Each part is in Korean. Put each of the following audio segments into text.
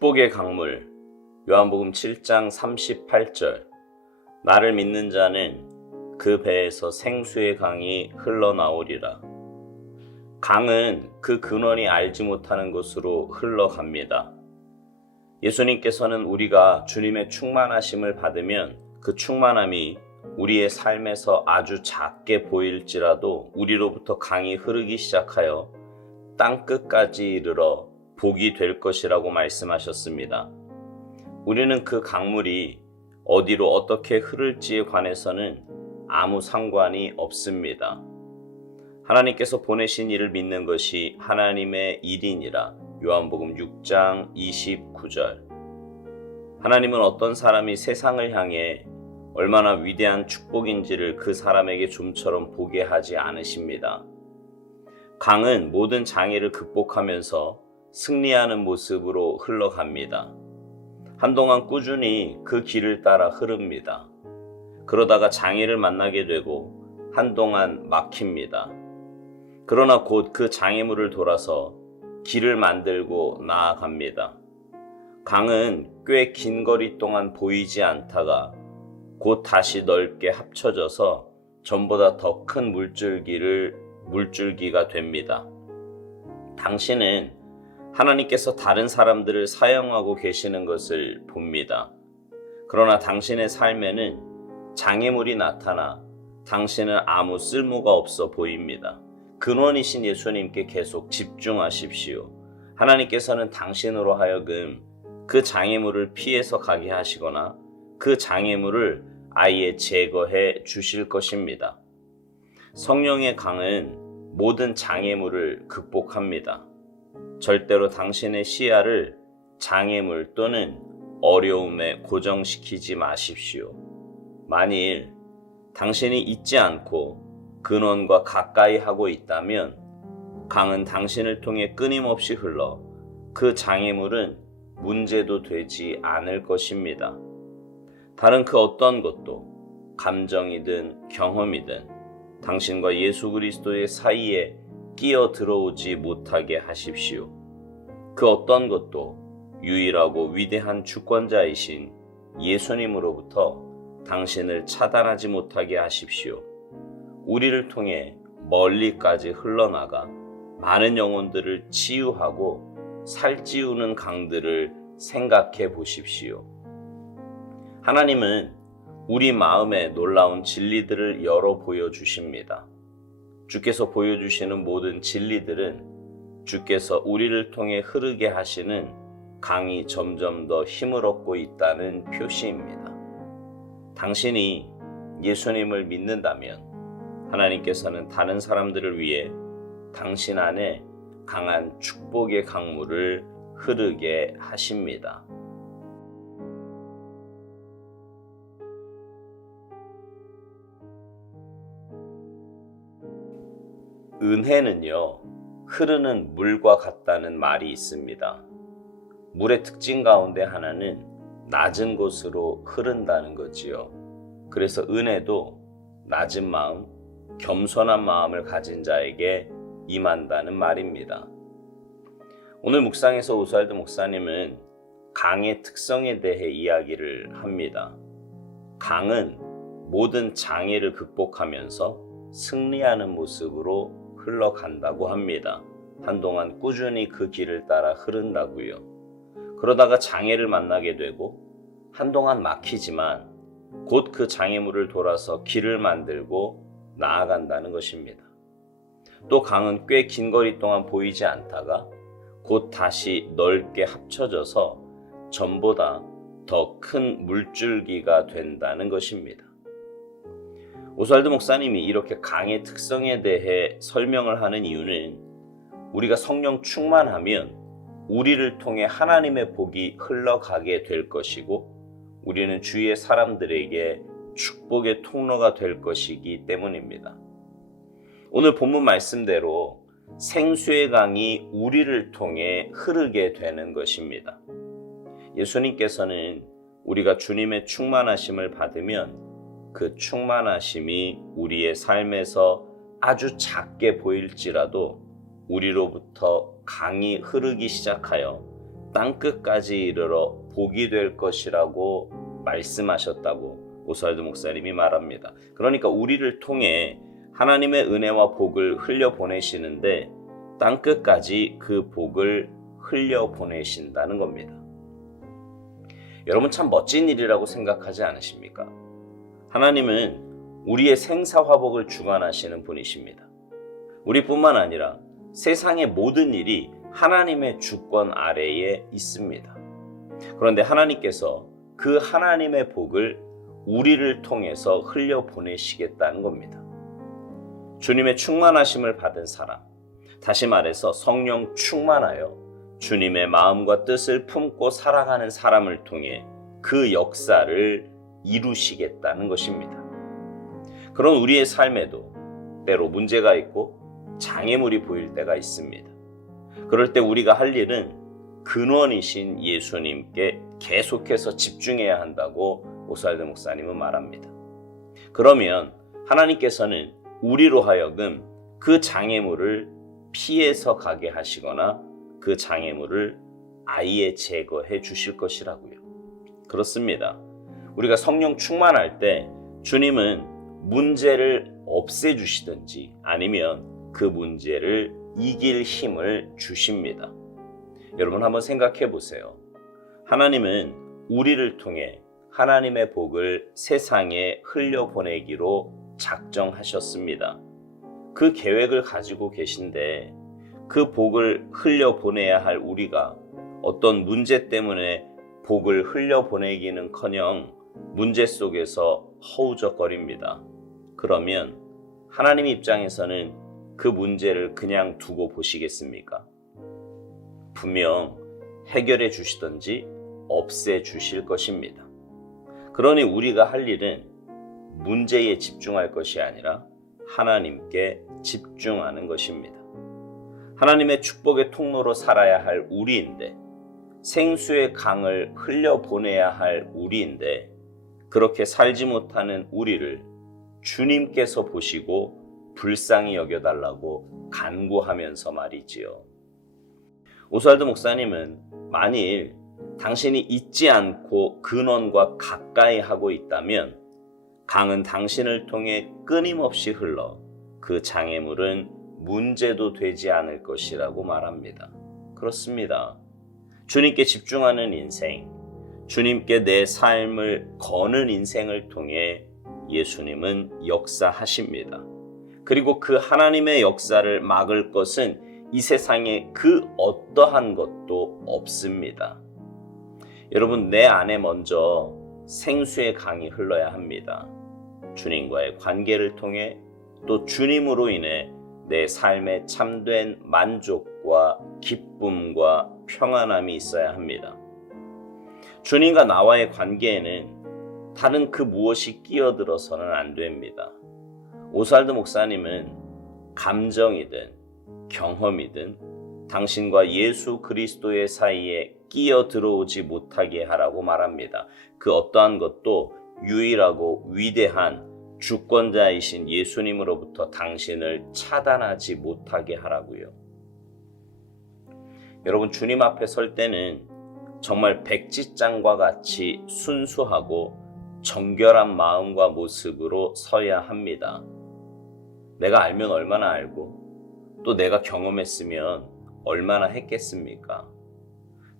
축복의 강물 요한복음 7장 38절 나를 믿는 자는 그 배에서 생수의 강이 흘러나오리라. 강은 그 근원이 알지 못하는 곳으로 흘러갑니다. 예수님께서는 우리가 주님의 충만하심을 받으면 그 충만함이 우리의 삶에서 아주 작게 보일지라도 우리로부터 강이 흐르기 시작하여 땅끝까지 이르러 복이 될 것이라고 말씀하셨습니다. 우리는 그 강물이 어디로 어떻게 흐를지에 관해서는 아무 상관이 없습니다. 하나님께서 보내신 이를 믿는 것이 하나님의 일이니라. 요한복음 6장 29절. 하나님은 어떤 사람이 세상을 향해 얼마나 위대한 축복인지를 그 사람에게 좀처럼 보게 하지 않으십니다. 강은 모든 장애를 극복하면서 승리하는 모습으로 흘러갑니다. 한동안 꾸준히 그 길을 따라 흐릅니다. 그러다가 장애를 만나게 되고 한동안 막힙니다. 그러나 곧 그 장애물을 돌아서 길을 만들고 나아갑니다. 강은 꽤 긴 거리 동안 보이지 않다가 곧 다시 넓게 합쳐져서 전보다 더 큰 물줄기가 됩니다. 당신은 하나님께서 다른 사람들을 사용하고 계시는 것을 봅니다. 그러나 당신의 삶에는 장애물이 나타나 당신은 아무 쓸모가 없어 보입니다. 근원이신 예수님께 계속 집중하십시오. 하나님께서는 당신으로 하여금 그 장애물을 피해서 가게 하시거나 그 장애물을 아예 제거해 주실 것입니다. 성령의 강은 모든 장애물을 극복합니다. 절대로 당신의 시야를 장애물 또는 어려움에 고정시키지 마십시오. 만일 당신이 잊지 않고 근원과 가까이 하고 있다면 강은 당신을 통해 끊임없이 흘러 그 장애물은 문제도 되지 않을 것입니다. 다른 그 어떤 것도 감정이든 경험이든 당신과 예수 그리스도의 사이에 끼어 들어오지 못하게 하십시오. 그 어떤 것도 유일하고 위대한 주권자이신 예수님으로부터 당신을 차단하지 못하게 하십시오. 우리를 통해 멀리까지 흘러나가 많은 영혼들을 치유하고 살찌우는 강들을 생각해 보십시오. 하나님은 우리 마음에 놀라운 진리들을 열어 보여주십니다. 주께서 보여주시는 모든 진리들은 주께서 우리를 통해 흐르게 하시는 강이 점점 더 힘을 얻고 있다는 표시입니다. 당신이 예수님을 믿는다면 하나님께서는 다른 사람들을 위해 당신 안에 강한 축복의 강물을 흐르게 하십니다. 은혜는요, 흐르는 물과 같다는 말이 있습니다. 물의 특징 가운데 하나는 낮은 곳으로 흐른다는 거지요. 그래서 은혜도 낮은 마음, 겸손한 마음을 가진 자에게 임한다는 말입니다. 오늘 묵상에서 오스왈드 목사님은 강의 특성에 대해 이야기를 합니다. 강은 모든 장애를 극복하면서 승리하는 모습으로 흘러간다고 합니다. 한동안 꾸준히 그 길을 따라 흐른다고요. 그러다가 장애를 만나게 되고 한동안 막히지만 곧 그 장애물을 돌아서 길을 만들고 나아간다는 것입니다. 또 강은 꽤 긴 거리 동안 보이지 않다가 곧 다시 넓게 합쳐져서 전보다 더 큰 물줄기가 된다는 것입니다. 오스왈드 목사님이 이렇게 강의 특성에 대해 설명을 하는 이유는 우리가 성령 충만하면 우리를 통해 하나님의 복이 흘러가게 될 것이고 우리는 주위의 사람들에게 축복의 통로가 될 것이기 때문입니다. 오늘 본문 말씀대로 생수의 강이 우리를 통해 흐르게 되는 것입니다. 예수님께서는 우리가 주님의 충만하심을 받으면 그 충만하심이 우리의 삶에서 아주 작게 보일지라도 우리로부터 강이 흐르기 시작하여 땅끝까지 이르러 복이 될 것이라고 말씀하셨다고 오스왈드 목사님이 말합니다. 그러니까 우리를 통해 하나님의 은혜와 복을 흘려보내시는데 땅끝까지 그 복을 흘려보내신다는 겁니다. 여러분 참 멋진 일이라고 생각하지 않으십니까? 하나님은 우리의 생사화복을 주관하시는 분이십니다. 우리뿐만 아니라 세상의 모든 일이 하나님의 주권 아래에 있습니다. 그런데 하나님께서 그 하나님의 복을 우리를 통해서 흘려보내시겠다는 겁니다. 주님의 충만하심을 받은 사람, 다시 말해서 성령 충만하여 주님의 마음과 뜻을 품고 살아가는 사람을 통해 그 역사를 이루시겠다는 것입니다. 그런 우리의 삶에도 때로 문제가 있고 장애물이 보일 때가 있습니다. 그럴 때 우리가 할 일은 근원이신 예수님께 계속해서 집중해야 한다고 오스왈드 목사님은 말합니다. 그러면 하나님께서는 우리로 하여금 그 장애물을 피해서 가게 하시거나 그 장애물을 아예 제거해 주실 것이라고요. 그렇습니다. 우리가 성령 충만할 때 주님은 문제를 없애주시든지 아니면 그 문제를 이길 힘을 주십니다. 여러분 한번 생각해 보세요. 하나님은 우리를 통해 하나님의 복을 세상에 흘려보내기로 작정하셨습니다. 그 계획을 가지고 계신데 그 복을 흘려보내야 할 우리가 어떤 문제 때문에 복을 흘려보내기는커녕 문제 속에서 허우적거립니다. 그러면 하나님 입장에서는 그 문제를 그냥 두고 보시겠습니까? 분명 해결해 주시든지 없애 주실 것입니다. 그러니 우리가 할 일은 문제에 집중할 것이 아니라 하나님께 집중하는 것입니다. 하나님의 축복의 통로로 살아야 할 우리인데, 생수의 강을 흘려보내야 할 우리인데, 그렇게 살지 못하는 우리를 주님께서 보시고 불쌍히 여겨달라고 간구하면서 말이지요. 오스왈드 목사님은 만일 당신이 잊지 않고 근원과 가까이 하고 있다면 강은 당신을 통해 끊임없이 흘러 그 장애물은 문제도 되지 않을 것이라고 말합니다. 그렇습니다. 주님께 집중하는 인생, 주님께 내 삶을 거는 인생을 통해 예수님은 역사하십니다. 그리고 그 하나님의 역사를 막을 것은 이 세상에 그 어떠한 것도 없습니다. 여러분, 내 안에 먼저 생수의 강이 흘러야 합니다. 주님과의 관계를 통해 또 주님으로 인해 내 삶에 참된 만족과 기쁨과 평안함이 있어야 합니다. 주님과 나와의 관계에는 다른 그 무엇이 끼어들어서는 안 됩니다. 오스왈드 목사님은 감정이든 경험이든 당신과 예수 그리스도의 사이에 끼어들어오지 못하게 하라고 말합니다. 그 어떠한 것도 유일하고 위대한 주권자이신 예수님으로부터 당신을 차단하지 못하게 하라고요. 여러분, 주님 앞에 설 때는 정말 백지장과 같이 순수하고 정결한 마음과 모습으로 서야 합니다. 내가 알면 얼마나 알고 또 내가 경험했으면 얼마나 했겠습니까?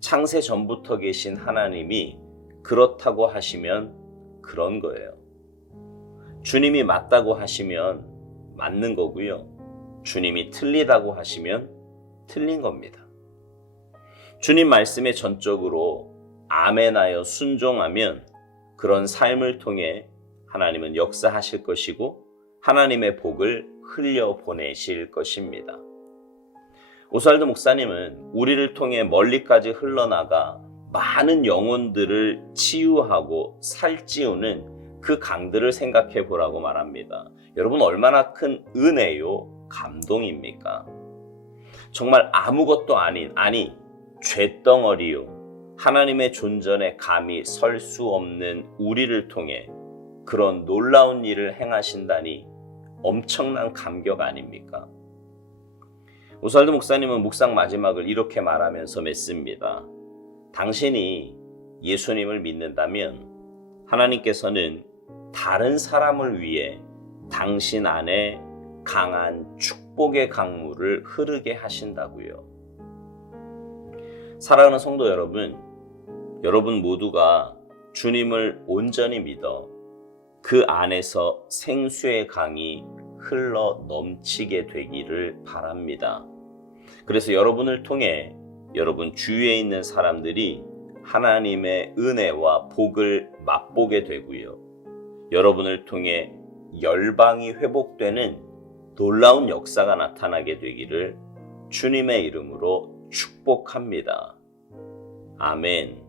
창세 전부터 계신 하나님이 그렇다고 하시면 그런 거예요. 주님이 맞다고 하시면 맞는 거고요. 주님이 틀리다고 하시면 틀린 겁니다. 주님 말씀에 전적으로 아멘하여 순종하면 그런 삶을 통해 하나님은 역사하실 것이고 하나님의 복을 흘려보내실 것입니다. 오스왈드 목사님은 우리를 통해 멀리까지 흘러나가 많은 영혼들을 치유하고 살찌우는 그 강들을 생각해 보라고 말합니다. 여러분, 얼마나 큰 은혜요, 감동입니까? 정말 아무것도 아닌, 쇳덩어리요, 하나님의 존전에 감히 설 수 없는 우리를 통해 그런 놀라운 일을 행하신다니 엄청난 감격 아닙니까? 오스왈드 목사님은 묵상 마지막을 이렇게 말하면서 맺습니다. 당신이 예수님을 믿는다면 하나님께서는 다른 사람을 위해 당신 안에 강한 축복의 강물을 흐르게 하신다고요. 사랑하는 성도 여러분 모두가 주님을 온전히 믿어 그 안에서 생수의 강이 흘러 넘치게 되기를 바랍니다. 그래서 여러분을 통해 여러분 주위에 있는 사람들이 하나님의 은혜와 복을 맛보게 되고요. 여러분을 통해 열방이 회복되는 놀라운 역사가 나타나게 되기를 주님의 이름으로 축복합니다. 아멘.